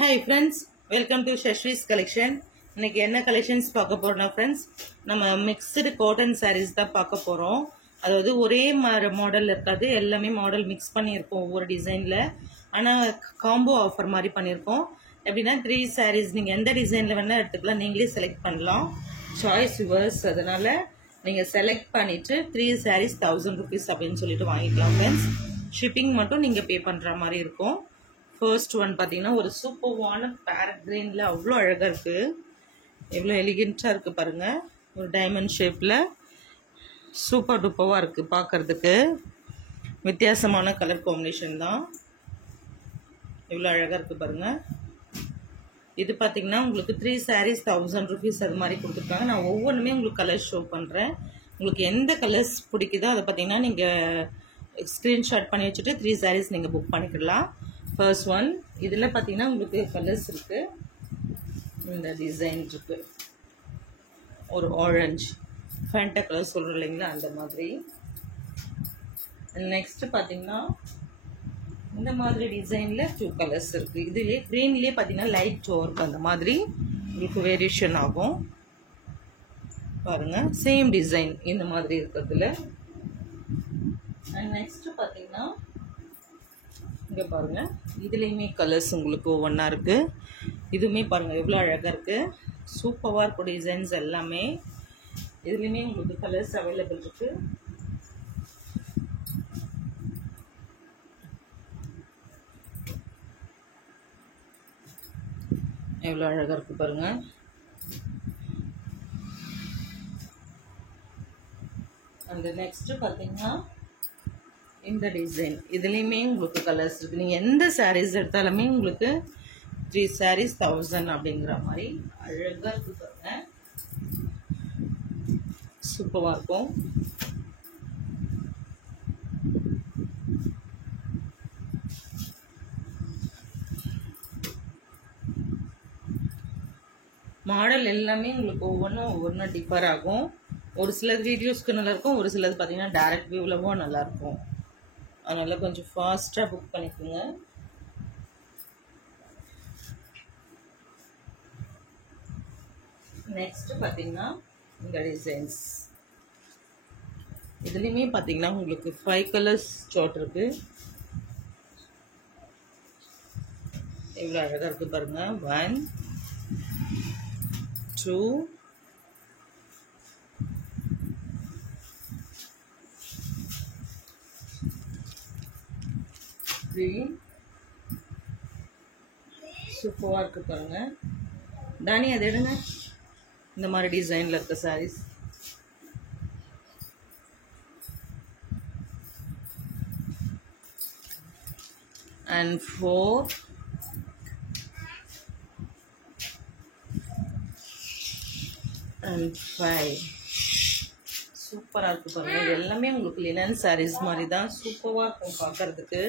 Hi friends, welcome to Shashri's collection. இன்னைக்கு என்ன collections பார்க்க போறோம்னா ஃப்ரெண்ட்ஸ், நம்ம மிக்ஸ்டு காட்டன் sarees தான் பார்க்க போறோம். அதாவது ஒரே மாடல் இருக்காது, எல்லாமே மாடல் மிக்ஸ் பண்ணியிருக்கோம் ஒவ்வொரு டிசைனில். ஆனால் காம்போ ஆஃபர் மாதிரி பண்ணியிருக்கோம். எப்படின்னா 3 sarees நீங்கள் எந்த டிசைனில் வேணால் எடுத்துக்கலாம், நீங்களே செலக்ட் பண்ணலாம். சாய்ஸ் யுவர்ஸ், அதனால் நீங்கள் செலக்ட் பண்ணிவிட்டு 3 sarees 1000 rupees அப்படின்னு சொல்லிட்டு வாங்கிக்கலாம் ஃப்ரெண்ட்ஸ். ஷிப்பிங் மட்டும் நீங்கள் பே பண்ணுற மாதிரி இருக்கும். ஃபர்ஸ்ட் ஒன் பார்த்தீங்கன்னா ஒரு சூப்பர்வான பேரட் கிரீனில் அவ்வளோ அழகாக இருக்குது, எவ்வளோ எலிகெண்ட்டாக இருக்குது பாருங்கள். ஒரு டைமண்ட் ஷேப்பில் சூப்பர் டூப்பராக இருக்குது பார்க்குறதுக்கு. வித்தியாசமான கலர் காம்பினேஷன் தான், எவ்வளோ அழகாக இருக்குது பாருங்கள். இது பார்த்தீங்கன்னா உங்களுக்கு 3 sarees 1000 rupees அது மாதிரி கொடுத்துருக்காங்க. நான் ஒவ்வொன்றுமே உங்களுக்கு கலர்ஸ் ஷோ பண்ணுறேன். உங்களுக்கு எந்த கலர்ஸ் பிடிக்குதோ அதை பார்த்தீங்கன்னா நீங்கள் ஸ்க்ரீன்ஷாட் பண்ணி வச்சுட்டு 3 sarees நீங்கள் புக் பண்ணிக்கலாம். ஃபர்ஸ்ட் ஒன் இதில் பார்த்தீங்கன்னா உங்களுக்கு கலர்ஸ் இருக்குது. இந்த டிசைன் இருக்குது, ஒரு ஆரஞ்சு ஃபேண்டா கலர் சொல்கிறோம் இல்லைங்களா, அந்த மாதிரி. நெக்ஸ்ட்டு பார்த்தீங்கன்னா இந்த மாதிரி டிசைனில் 2 கலர்ஸ் இருக்குது. இதுலேயே க்ரீன்லேயே பார்த்தீங்கன்னா லைட் டார்க் அந்த மாதிரி உங்களுக்கு வேரியேஷன் ஆகும் பாருங்கள். சேம் டிசைன் இந்த மாதிரி இருக்கிறதுல. அண்ட் நெக்ஸ்ட்டு பார்த்தீங்கன்னா இங்கே பாருங்கள், இதுலேயுமே கலர்ஸ் உங்களுக்கு ஒவ்வொன்றா இருக்குது. இதுவுமே பாருங்கள் எவ்வளோ அழகாக இருக்குது, சூப்பராக இருக்கும் டிசைன்ஸ் எல்லாமே. இதுலேயுமே உங்களுக்கு கலர்ஸ் அவைலபிள் இருக்குது. எவ்வளோ அழகாக இருக்குது பாருங்கள். அந்த நெக்ஸ்ட்டு பார்த்தீங்கன்னா இந்த டிசைன், இதுலேயுமே உங்களுக்கு கலர்ஸ் இருக்குது. நீங்கள் எந்த sarees எடுத்தாலுமே உங்களுக்கு 3 sarees 1000 அப்படிங்கிற மாதிரி அழகாக இருக்குது பாருங்க, சூப்பராக இருக்கும். மாடல் எல்லாமே உங்களுக்கு ஒவ்வொன்றும் டிஃபர் ஆகும். ஒரு சிலது வீடியோஸ்க்கு நல்லாயிருக்கும், ஒரு சிலது பார்த்தீங்கன்னா டைரக்ட் வியூவிலவும் நல்லாயிருக்கும். அதனால் கொஞ்சம் ஃபாஸ்ட்டாக புக் பண்ணிக்கோங்க. நெக்ஸ்ட்டு பார்த்தீங்கன்னா இந்த டிசைன்ஸ், இதுலேயுமே பார்த்தீங்கன்னா உங்களுக்கு 5 கலர்ஸ் சார்ட் இருக்குது. எவ்வளோ அழகாக இருக்குது பாருங்கள். 1 2 3 சூப்பராக இருக்குது பாருங்கள். தானி அது எடுங்க, இந்த மாதிரி டிசைனில் இருக்க sarees. and 4 and 5 சூப்பராக இருக்குது பாருங்கள். இது எல்லாமே உங்களுக்கு லினன் sarees மாதிரி தான், சூப்பராக இருக்கும் பார்க்குறதுக்கு,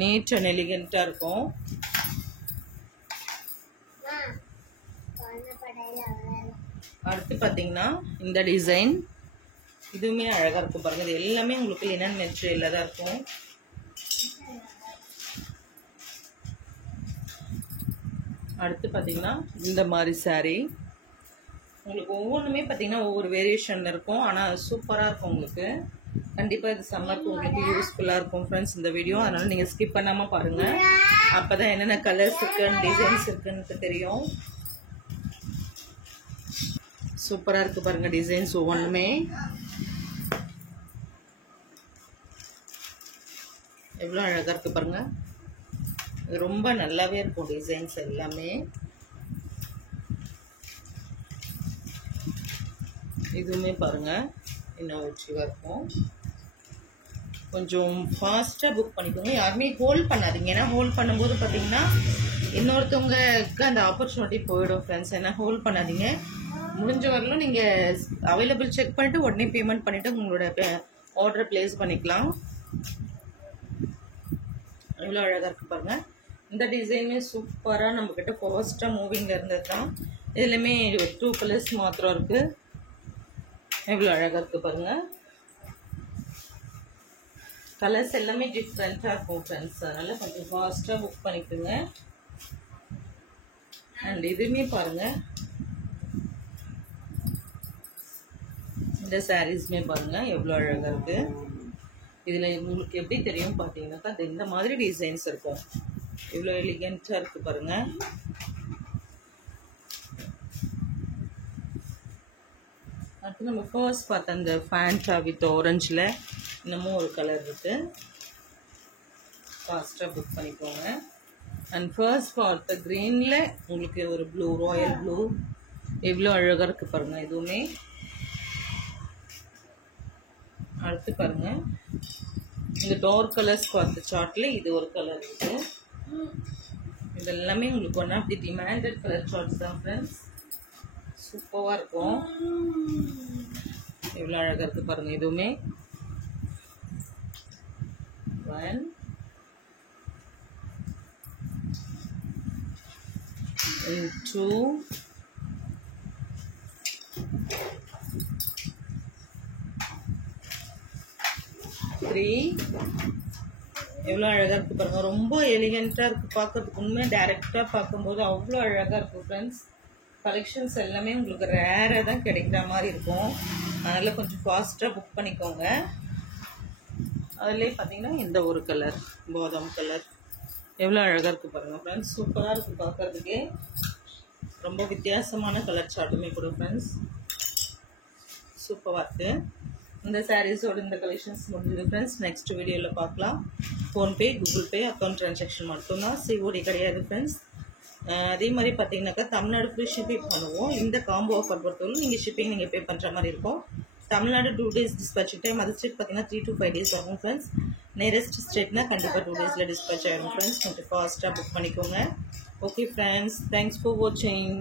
நீட் அண்ட் எலிகெண்ட்டாக இருக்கும். அடுத்து பார்த்தீங்கன்னா இந்த டிசைன், இதுவுமே அழகாக இருக்கும் பாருங்கள். இது எல்லாமே உங்களுக்கு லினன் மெட்டீரியலில் தான் இருக்கும். அடுத்து பார்த்தீங்கன்னா இந்த மாதிரி saree, உங்களுக்கு ஒவ்வொன்றுமே பார்த்தீங்கன்னா ஒவ்வொரு வேரியேஷனில் இருக்கும், ஆனால் சூப்பராக இருக்கும் உங்களுக்கு. கண்டிப்பாக இது சம்மருக்கு உங்களுக்கு யூஸ்ஃபுல்லாக இருக்கும் ஃப்ரெண்ட்ஸ் இந்த வீடியோ. அதனால் நீங்கள் ஸ்கிப் பண்ணாமல் பாருங்கள், அப்போ தான் என்னென்ன கலர்ஸ் இருக்குன்னு டிசைன்ஸ் இருக்குன்னு தெரியும். சூப்பராக இருக்குது பாருங்கள் டிசைன்ஸ் ஒவ்வொன்றுமே. எவ்வளோ அழகாக இருக்குது பாருங்கள், ரொம்ப நல்லாவே இருக்கும் டிசைன்ஸ் எல்லாமே. இதுவுமே பாருங்கள் இன்னும் வச்சுவாக இருக்கும். கொஞ்சம் ஃபாஸ்ட்டாக புக் பண்ணிக்கோங்க, யாருமே ஹோல்ட் பண்ணாதீங்க. ஏன்னா ஹோல்ட் பண்ணும்போது பார்த்தீங்கன்னா இன்னொருத்தவங்களுக்கு அந்த ஆப்பர்ச்சுனிட்டி போயிடும் ஃப்ரெண்ட்ஸ். ஏன்னா ஹோல்ட் பண்ணாதீங்க, முடிஞ்ச வரலும் நீங்கள் அவைலபிள் செக் பண்ணிவிட்டு உடனே பேமெண்ட் பண்ணிவிட்டு உங்களோட ஆர்டரை ப்ளேஸ் பண்ணிக்கலாம். எவ்வளோ அழகாக இருக்குது பாருங்கள். இந்த டிசைனுமே சூப்பராக நம்மக்கிட்ட ஃபாஸ்ட்டாக மூவிங்கில் இருந்தது தான். இதுலையுமே 2 கலர்ஸ் மாத்திரம் இருக்குது. எவ்வளோ அழகாக இருக்குது பாருங்கள். கலர்ஸ் எல்லாமே டிஃப்ரெண்ட்டாக இருக்கும் ஃப்ரெண்ட்ஸ், அதனால் கொஞ்சம் ஃபாஸ்ட்டாக புக் பண்ணிக்கோங்க. அண்ட் இதுவுமே பாருங்கள், இந்த சாரீஸ்மே பாருங்கள் எவ்வளோ அழகாக இருக்குது. இதில் உங்களுக்கு எப்படி தெரியும் பார்த்தீங்கன்னாக்கா அது இந்த மாதிரி டிசைன்ஸ் இருக்கும். இவ்வளோ எலிகெண்ட்டாக இருக்குது பாருங்கள். அடுத்து நம்ம ஃபர்ஸ்ட் பார்த்த அந்த ஃபேண்டா வித் ஆரஞ்சில் இன்னமும் ஒரு கலர் இருக்குது. ஃபாஸ்ட்டாக புக் பண்ணிக்கோங்க. அண்ட் ஃபர்ஸ்ட் பார்த்த க்ரீனில் உங்களுக்கு ஒரு ப்ளூ, ராயல் ப்ளூ எவ்வளோ அழகாக இருக்குது பாருங்கள். இதுவுமே அடுத்து பாருங்கள், இந்த டார்க் கலர்ஸ் பார்த்த சார்ட்டில் இது ஒரு கலர் இருக்குது. இதெல்லாமே உங்களுக்கு one of the demanded colour charts தான் ஃப்ரெண்ட்ஸ். சூப்பராக இருக்கும். எவ்வளோ அழகாக இருக்குது பாருங்கள். இதுவுமே 1 2 3 எவ்வளோ அழகாக இருக்குது பாருங்கள். ரொம்ப எலிகெண்ட்டாக இருக்குது பார்க்கறதுக்கு. உண்மையாக டைரெக்டாக பார்க்கும்போது அவ்வளோ அழகாக இருக்குது ஃப்ரெண்ட்ஸ். கலெக்ஷன்ஸ் எல்லாமே உங்களுக்கு ரேராக தான் கிடைக்கிற மாதிரி இருக்கும். அதனால் கொஞ்சம் ஃபாஸ்ட்டாக புக் பண்ணிக்கோங்க. அதிலே பார்த்தீங்கன்னா இந்த ஒரு கலர், பாதாம் கலர் எவ்வளோ அழகாக இருக்குது பாருங்கள் ஃப்ரெண்ட்ஸ். சூப்பராக இருக்குது பார்க்குறதுக்கே. ரொம்ப வித்தியாசமான கலர் சார்ட்டுமே கூட ஃப்ரெண்ட்ஸ். சூப்பராக இருக்குது. இந்த சாரீஸோட இந்த கலெக்ஷன்ஸ் முடிஞ்சது ஃப்ரெண்ட்ஸ். நெக்ஸ்ட் வீடியோவில் பார்க்கலாம். PhonePe, Google Pay, account transaction மட்டும்தான், சிஓடி கிடையாது ஃப்ரெண்ட்ஸ். அதே மாதிரி பார்த்தீங்கன்னாக்கா தமிழ்நாடு ஃப்ரீ ஷிப்பிங் பண்ணுவோம். இந்த காம்போ ஆஃபர் பொறுத்தவரை நீங்கள் ஷிப்பிங் நீங்கள் பே பண்ணுற மாதிரி இருக்கும். Tamil Nadu 2 days dispatching time. அது ஸ்டேட் பார்த்தீங்கன்னா 3 to 5 days ஆகும் ஃப்ரெண்ட்ஸ். நியரஸ்ட் ஸ்டேட்னா கண்டிப்பாக 2 daysல டிஸ்பேச் ஆகிடும் ஃப்ரெண்ட்ஸ். கொஞ்சம் ஃபாஸ்ட்டாக புக் பண்ணிக்கோங்க. ஓகே ஃப்ரெண்ட்ஸ், தேங்க்ஸ் ஃபார் வாட்சிங்.